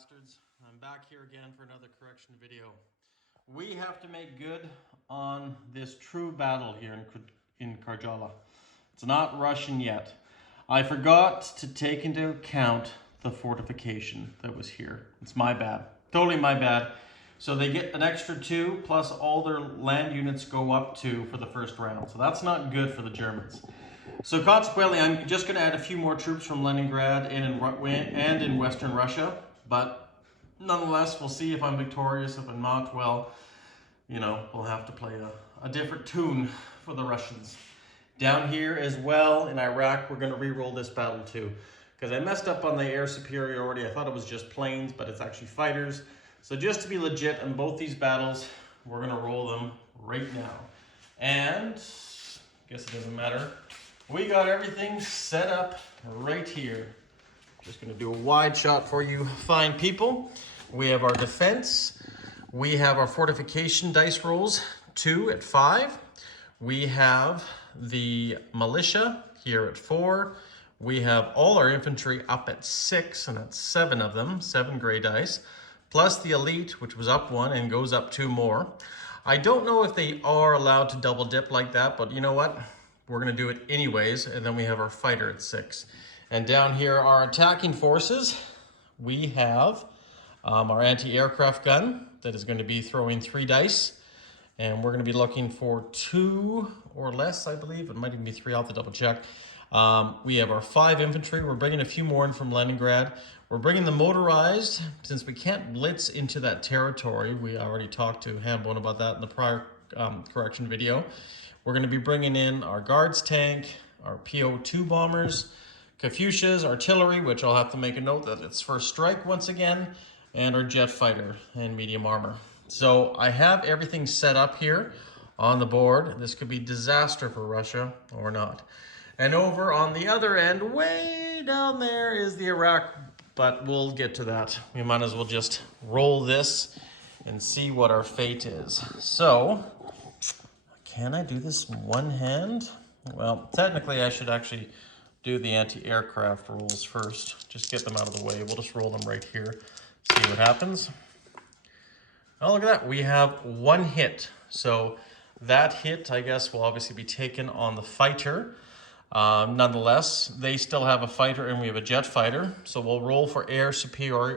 bastards. I'm back here again for another correction video. We have to make good on this true battle here in Karjala. It's not Russian yet. I forgot to take into account the fortification that was here. It's my bad. Totally my bad. So they get an extra 2, plus all their land units go up 2 for the first round. So that's not good for the Germans. So consequently, I'm just going to add a few more troops from Leningrad and in Western Russia. But nonetheless, we'll see if I'm victorious. If I'm not, well, you know, we'll have to play a different tune for the Russians. Down here as well in Iraq, we're going to re-roll this battle too. Because I messed up on the air superiority. I thought it was just planes, but it's actually fighters. So just to be legit in both these battles, we're going to roll them right now. And I guess it doesn't matter. We got everything set up right here. Just going to do a wide shot for you fine people. We have our defense. We have our fortification dice rolls, 2 at 5. We have the militia here at 4. We have all our infantry up at 6, and that's 7 of them, 7 gray dice, plus the elite, which was up 1 and goes up 2 more. I don't know if they are allowed to double dip like that, but you know what? We're going to do it anyways, and then we have our fighter at 6. And down here, our attacking forces, we have our anti-aircraft gun that is going to be throwing 3 dice. And we're going to be looking for 2 or less, I believe. It might even be 3. I'll have to double check. We have our 5 infantry. We're bringing a few more in from Leningrad. We're bringing the motorized, since we can't blitz into that territory. We already talked to Hambone about that in the prior correction video. We're going to be bringing in our guards tank, our PO2 bombers, Katyushas, artillery, which I'll have to make a note that it's first strike once again, and our jet fighter and medium armor. So I have everything set up here on the board. This could be disaster for Russia or not. And over on the other end, way down there, is the Iraq, but we'll get to that. We might as well just roll this and see what our fate is. So, can I do this one hand? Well, technically I should actually do the anti-aircraft rolls first. Just get them out of the way. We'll just roll them right here, see what happens. Oh, look at that. We have 1 hit. So that hit, I guess, will obviously be taken on the fighter. Nonetheless, they still have a fighter and we have a jet fighter. So we'll roll for air superiority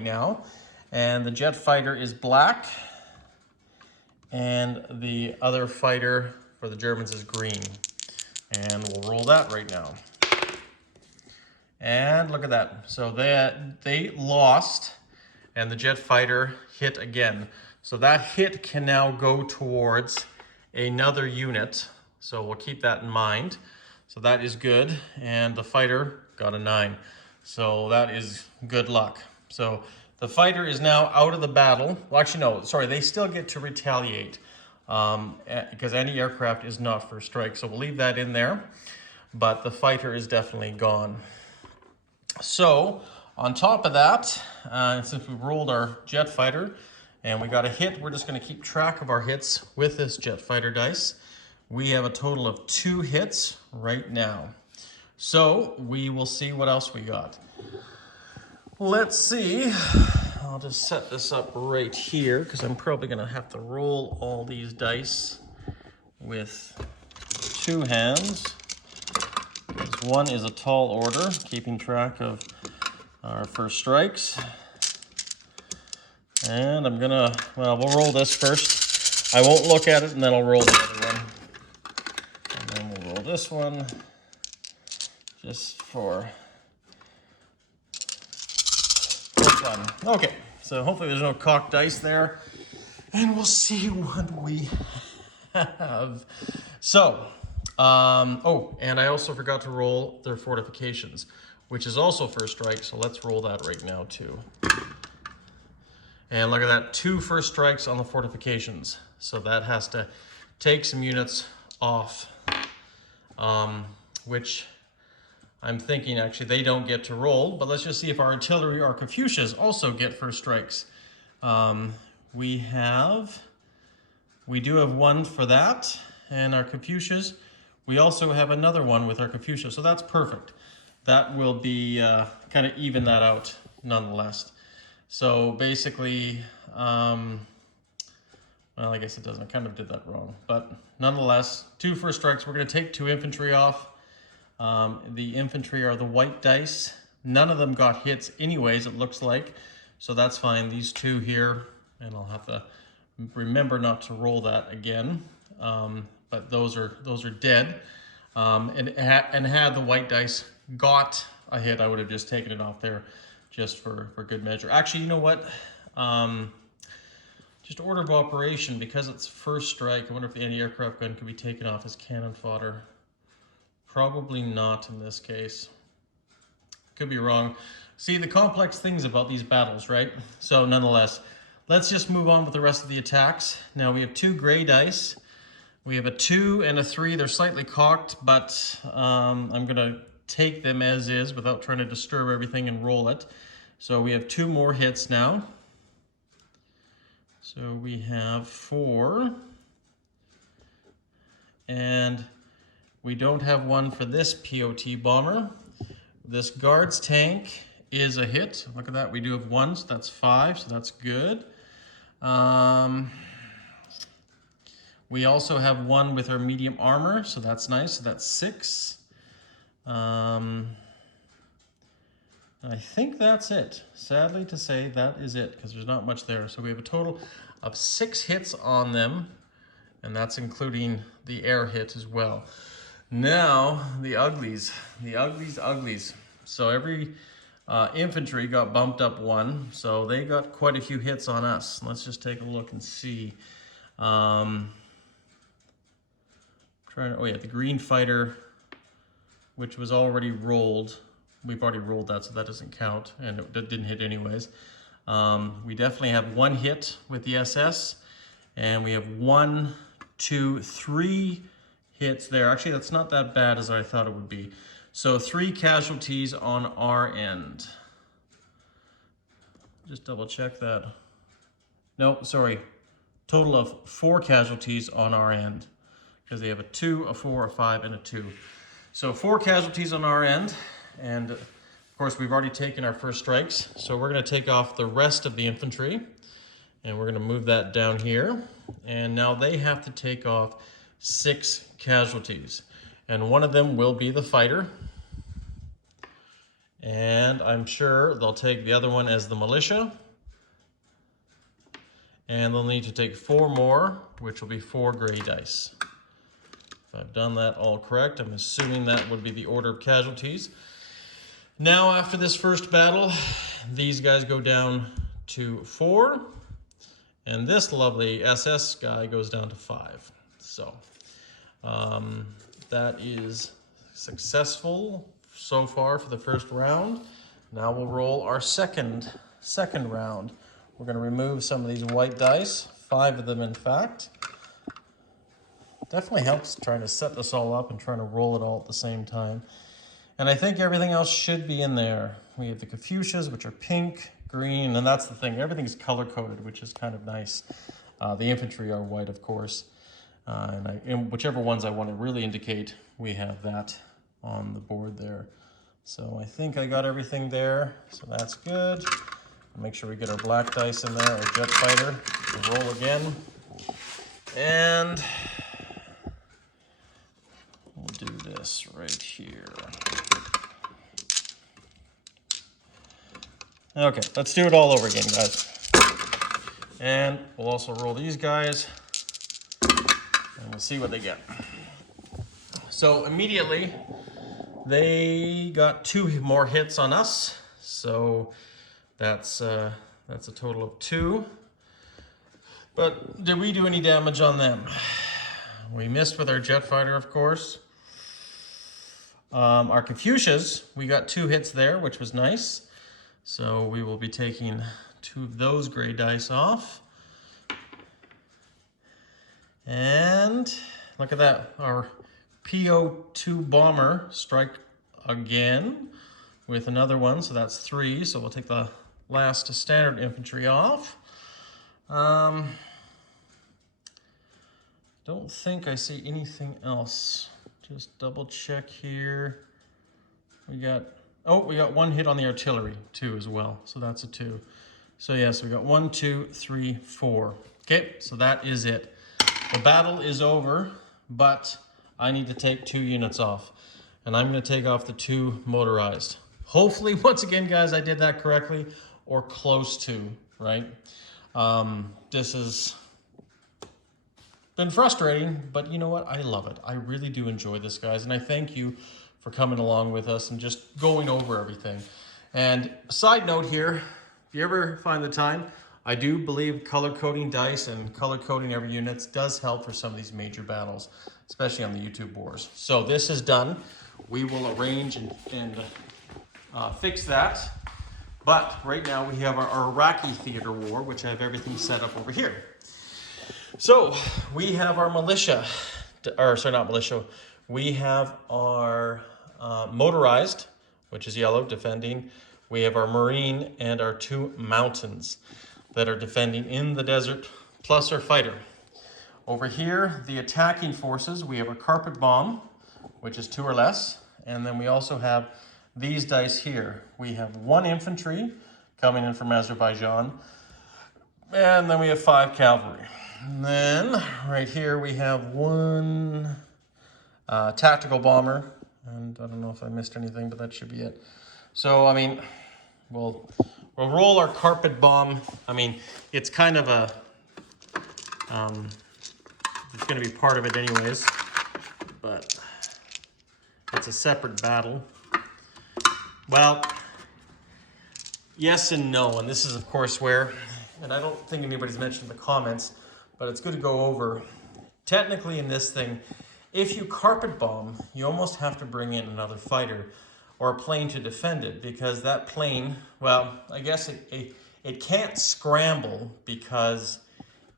now. And the jet fighter is black. And the other fighter for the Germans is green. And we'll roll that right now. And look at that. So they lost. And the jet fighter hit again. So that hit can now go towards another unit. So we'll keep that in mind. So that is good. And the fighter got a 9. So that is good luck. So the fighter is now out of the battle. Well, actually, no, sorry, they still get to retaliate because anti-aircraft is not first strike. So we'll leave that in there. But the fighter is definitely gone. So on top of that, since we rolled our jet fighter and we got a hit, we're just going to keep track of our hits with this jet fighter dice. We have a total of 2 hits right now. So we will see what else we got. Let's see. I'll just set this up right here because I'm probably going to have to roll all these dice with 2 hands. This one is a tall order, keeping track of our first strikes. And I'm gonna, well, we'll roll this first. I won't look at it and then I'll roll the other one. And then we'll roll this one just for fun. Okay, so hopefully there's no cocked dice there. And we'll see what we have. So, oh, and I also forgot to roll their fortifications, which is also first strike, so let's roll that right now too. And look at that, 2 first strikes on the fortifications. So that has to take some units off, which I'm thinking actually they don't get to roll, but let's just see if our artillery, our Katyushas, also get first strikes. We do have 1 for that, and our Katyushas, we also have another one with our Katyusha, so that's perfect. That will be kind of even that out nonetheless. So basically, well, I guess it doesn't. I kind of did that wrong. But nonetheless, 2 first strikes. We're going to take 2 infantry off. The infantry are the white dice. None of them got hits anyways, it looks like. So that's fine. These 2 here, and I'll have to remember not to roll that again. But those are dead. And had the white dice got a hit, I would have just taken it off there just for good measure. Actually, you know what? Just order of operation, because it's first strike, I wonder if the anti-aircraft gun can be taken off as cannon fodder. Probably not in this case. Could be wrong. See, the complex things about these battles, right? So nonetheless, let's just move on with the rest of the attacks. Now we have 2 gray dice. We have a 2 and a 3. They're slightly cocked, but I'm going to take them as is without trying to disturb everything and roll it. So we have 2 more hits now. So we have 4. And we don't have one for this POT bomber. This guards tank is a hit. Look at that, we do have 1, so that's 5, so that's good. We also have 1 with our medium armor, so that's nice, so that's 6. I think that's it. Sadly to say, that is it, because there's not much there. So we have a total of 6 hits on them, and that's including the air hit as well. Now, the uglies. The uglies. So every infantry got bumped up 1, so they got quite a few hits on us. Let's just take a look and see. Oh yeah, the green fighter, which was already rolled. We've already rolled that, so that doesn't count, and it didn't hit anyways. We definitely have 1 hit with the SS, and we have 1, 2, 3 hits there. Actually, that's not that bad as I thought it would be. So 3 casualties on our end. Just double check that. No, sorry. Total of 4 casualties on our end, because they have a 2, a 4, a 5, and a 2. So 4 casualties on our end, and of course we've already taken our first strikes. So we're going to take off the rest of the infantry, and we're going to move that down here. And now they have to take off 6 casualties, and one of them will be the fighter. And I'm sure they'll take the other one as the militia. And they'll need to take 4 more, which will be 4 gray dice. If I've done that all correct, I'm assuming that would be the order of casualties. Now, after this first battle, these guys go down to 4, and this lovely SS guy goes down to 5. So, that is successful so far for the first round. Now we'll roll our second round. We're going to remove some of these white dice, 5 of them in fact. Definitely helps trying to set this all up and trying to roll it all at the same time. And I think everything else should be in there. We have the Kafushas, which are pink, green, and that's the thing. Everything's color-coded, which is kind of nice. The infantry are white, of course. And whichever ones I want to really indicate, we have that on the board there. So I think I got everything there, so that's good. Make sure we get our black dice in there, our jet fighter. We'll roll again. And we'll do this right here. Okay, let's do it all over again, guys. And we'll also roll these guys, and we'll see what they get. So immediately, they got 2 more hits on us. So that's a total of 2. But did we do any damage on them? We missed with our jet fighter, of course. Our Kafushas, we got 2 hits there, which was nice. So we will be taking 2 of those gray dice off. And look at that, our PO2 bomber strike again with another one, so that's 3. So we'll take the last standard infantry off. Don't think I see anything else. Just double check here. We got Oh, we got one hit on the artillery too as well. So that's a 2. So yes, we got 1, 2, 3, 4. Okay, so that is it. The battle is over, but I need to take 2 units off. And I'm going to take off the 2 motorized. Hopefully, once again, guys, I did that correctly or close to, right? This has been frustrating, but you know what? I love it. I really do enjoy this, guys. And I thank you for coming along with us and just going over everything. And side note here, if you ever find the time, I do believe color coding dice and color coding every unit does help for some of these major battles, especially on the YouTube wars. So this is done. We will arrange and fix that. But right now we have our Iraqi theater war, which I have everything set up over here. So we have our militia, or sorry, not militia. We have our motorized, which is yellow, defending. We have our marine and our 2 mountains that are defending in the desert, plus our fighter. Over here, the attacking forces, we have a carpet bomb, which is 2 or less. And then we also have these dice here. We have 1 infantry coming in from Azerbaijan. And then we have 5 cavalry. And then right here we have 1 tactical bomber. And I don't know if I missed anything, but that should be it. So, I mean, we'll roll our carpet bomb. I mean, it's kind of a, it's going to be part of it anyways, but it's a separate battle. Well, yes and no, and this is of course where, and I don't think anybody's mentioned in the comments, but it's good to go over. Technically in this thing, if you carpet bomb, you almost have to bring in another fighter or a plane to defend it, because that plane, well, I guess it can't scramble because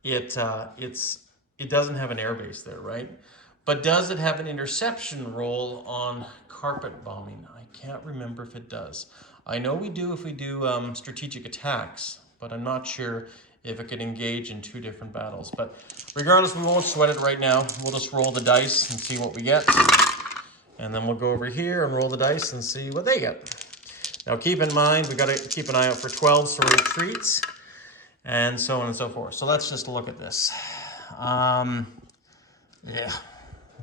it doesn't have an airbase there, right? But does it have an interception role on carpet bombing? I can't remember if it does. I know we do if we do strategic attacks, but I'm not sure if it could engage in 2 different battles. But regardless, we won't sweat it right now. We'll just roll the dice and see what we get. And then we'll go over here and roll the dice and see what they get. Now keep in mind, we got to keep an eye out for 12s for retreats and so on and so forth. So let's just look at this. Yeah,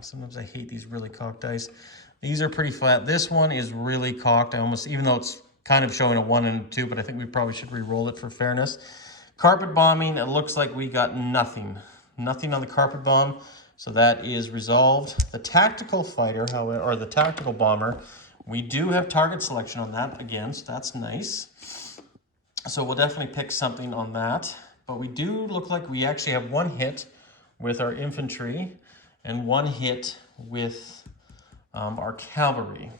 sometimes I hate these really cocked dice. These are pretty flat. This one is really cocked. I almost, even though it's kind of showing a 1 and a 2, but I think we probably should re-roll it for fairness. Carpet bombing, it looks like we got nothing. Nothing on the carpet bomb. So that is resolved. The tactical fighter, however, or the tactical bomber, we do have target selection on that against. That's nice. So we'll definitely pick something on that. But we do look like we actually have 1 hit with our infantry and 1 hit with our cavalry.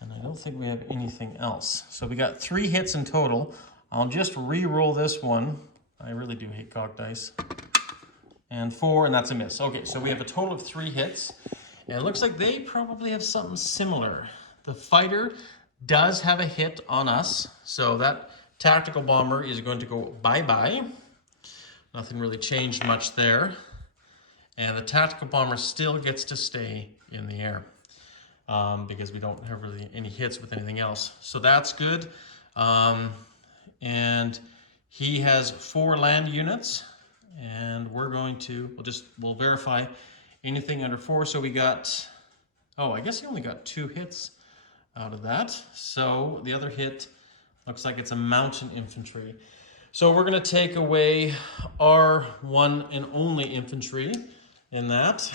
And I don't think we have anything else. So we got 3 hits in total. I'll just re-roll this one. I really do hate cocked dice. And 4, and that's a miss. Okay, so we have a total of 3 hits. And it looks like they probably have something similar. The fighter does have a hit on us. So that tactical bomber is going to go bye-bye. Nothing really changed much there. And the tactical bomber still gets to stay in the air because we don't have really any hits with anything else. So that's good. And he has 4 land units. And we're going to, we'll verify anything under 4. So we got, oh, I guess he only got 2 hits out of that. So the other hit looks like it's a mountain infantry. So we're going to take away our 1 and only infantry in that.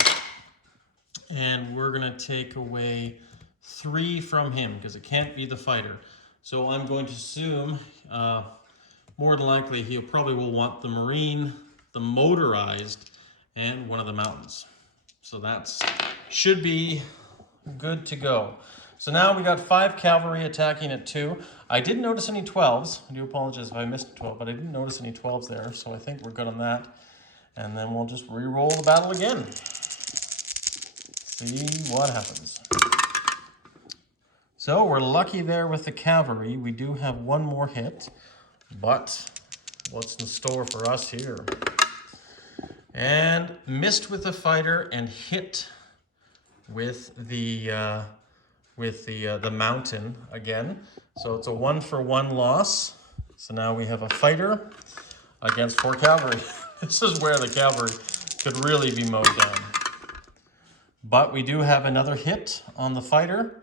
And we're going to take away 3 from him because it can't be the fighter. So I'm going to assume, more than likely, he probably will want the marine, the motorized, and 1 of the mountains. So that's should be good to go. So now we got 5 cavalry attacking at 2. I didn't notice any 12s. I do apologize if I missed a 12, but I didn't notice any 12s there. So I think we're good on that. And then we'll just re-roll the battle again. See what happens. So we're lucky there with the cavalry. We do have 1 more hit, but what's in store for us here? And missed with the fighter and hit with the with the mountain again. So it's a 1-for-1 loss. So now we have a fighter against 4 cavalry. This is where the cavalry could really be mowed down. But we do have another hit on the fighter,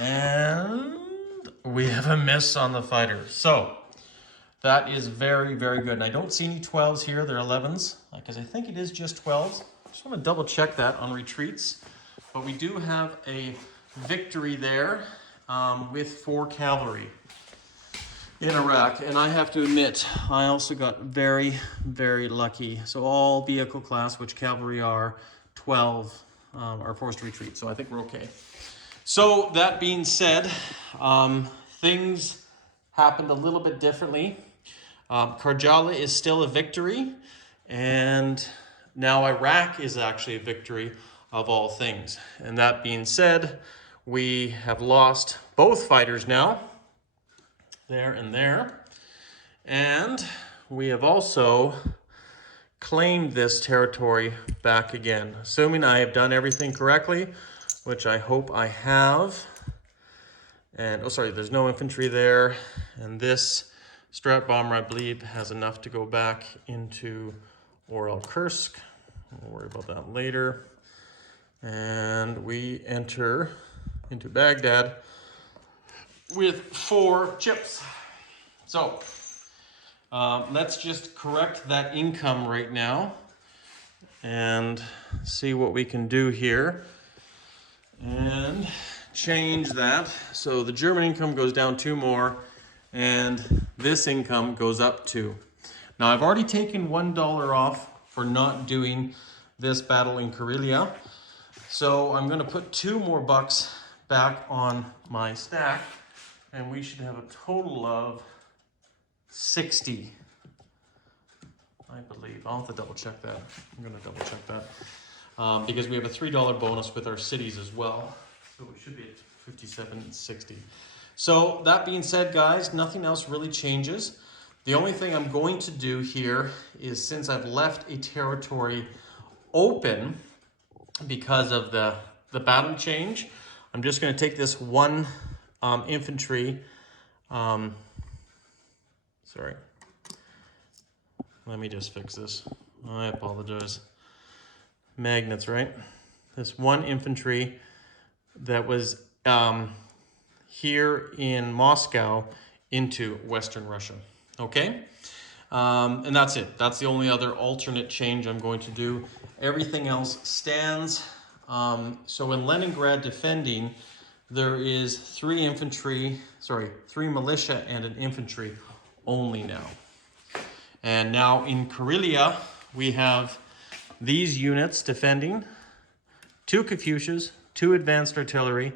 and we have a miss on the fighter. So that is very, very good. And I don't see any 12s here. They're 11s, because I think it is just 12s. Just want to double check that on retreats. But we do have a victory there with 4 cavalry in Iraq. And I have to admit, I also got very, very lucky. So all vehicle class, which cavalry are, 12 are forced to retreat. So I think we're okay. So that being said, things happened a little bit differently. Karjala is still a victory, and now Iraq is actually a victory of all things. And that being said, we have lost both fighters now, there and there, and we have also claimed this territory back again, assuming I have done everything correctly, which I hope I have. And, oh, sorry, there's no infantry there, and this Strat bomber, I believe, has enough to go back into Or el-Kursk. We'll worry about that later. And we enter into Baghdad with 4 chips. So let's just correct that income right now and see what we can do here and change that. So the German income goes down 2 more, and this income goes up 2. Now I've already taken $1 off for not doing this battle in Karelia. So I'm gonna put 2 more bucks back on my stack, and we should have a total of 60, I believe. I'll have to double check that. I'm gonna double check that because we have a $3 bonus with our cities as well. So we should be at 57.60. So that being said, guys, nothing else really changes. The only thing I'm going to do here is, since I've left a territory open because of the battle change, I'm just going to take this 1 infantry. Sorry. Let me just fix this. I apologize. Magnets, right? This 1 infantry that was here in Moscow into Western Russia. Okay? And that's it. That's the only other alternate change I'm going to do. Everything else stands. So in Leningrad defending, there is 3 militia and an infantry only now. And now in Karelia, we have these units defending, 2 Katyushas, 2 advanced artillery,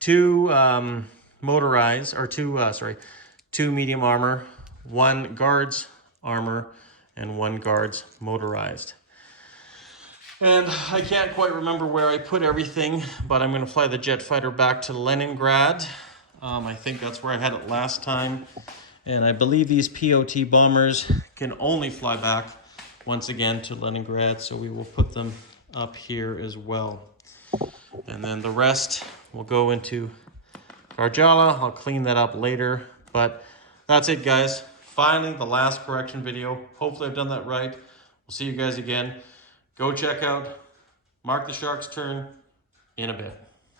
2 motorized, or 2 medium armor, 1 guards armor, and 1 guards motorized. And I can't quite remember where I put everything, but I'm going to fly the jet fighter back to Leningrad. I think that's where I had it last time. And I believe these POT bombers can only fly back once again to Leningrad, so we will put them up here as well. And then the rest will go into Karjala. I'll clean that up later, but that's it, guys. Finally, the last correction video. Hopefully I've done that right. We'll see you guys again. Go check out Mark the Shark's Turn in a bit.